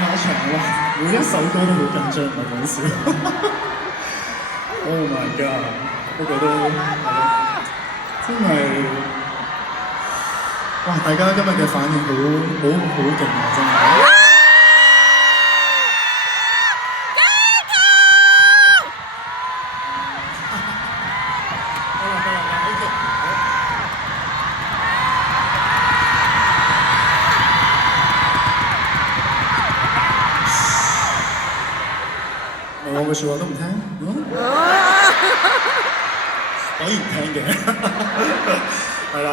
下場哇，每一首歌都好緊張，唔係講笑。Oh my god！ 不過都係咯，真係哇！大家今日嘅反應好勁啊，真係。我嘅説話都唔聽，可以唔聽嘅，係啦，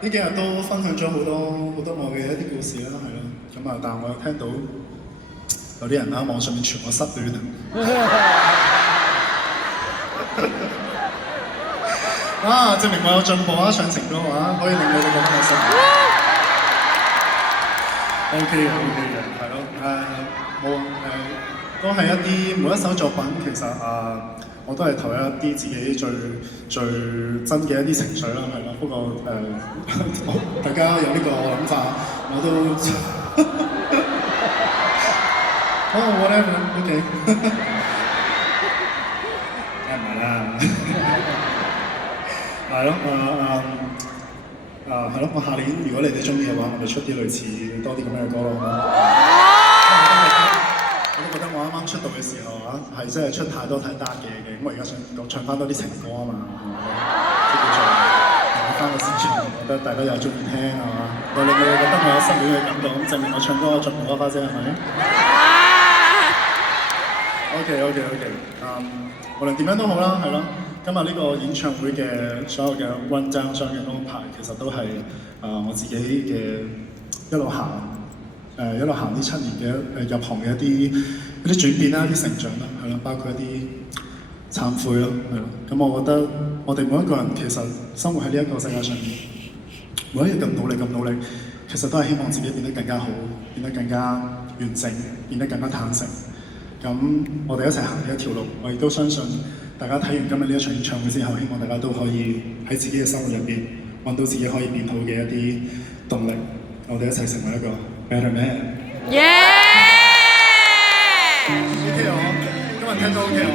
呢幾日都分享咗好多我嘅一啲故事啦，係咯，咁啊，但係我又聽到有啲人喺網上面傳我失戀啊，證明我有進步啊，唱情歌啊，可以令你哋覺得我失戀。OK 嘅，係咯，冇都係一啲每一首作品，其實我都係投入一啲自己最真嘅一啲情緒啦，係咯。不過大家有呢個諗法，我都whatever，OK， 梗係唔係啦，係咯，係咯，我下年如果你哋中意嘅話，我咪出啲類似多啲咁樣嘅歌咯。我都覺得我啱啱出道嘅時候係真係出太多太 dark 嘅嘢嘅，咁我而家想唱翻多啲情歌啊嘛，即叫做翻個市場，覺得大家又中意聽係嘛，我令你哋覺得我有失戀嘅感覺，咁證明我唱歌有進步咗翻先係咪？OK， 無論點樣都好啦，係咯，今日呢個演唱會嘅所有嘅 run down 所有嘅安排，其實都係我自己嘅一路行呢7年嘅入行嘅一啲轉變啦，一啲成長啦，係咯，包括一啲懺悔咯，係咯。咁我覺得我哋每一個人其實生活喺呢一個世界上面，每一日咁努力，其實都係希望自己變得更加好，變得更加完整，變得更加坦誠。咁我哋一齊行呢一條路，我亦都相信大家睇完今日呢一場演唱會之後，希望大家都可以喺自己嘅生活入邊揾到自己可以變好嘅一啲動力，我哋一齊成為一個Better Man。OK 我今日聽到 OK 我。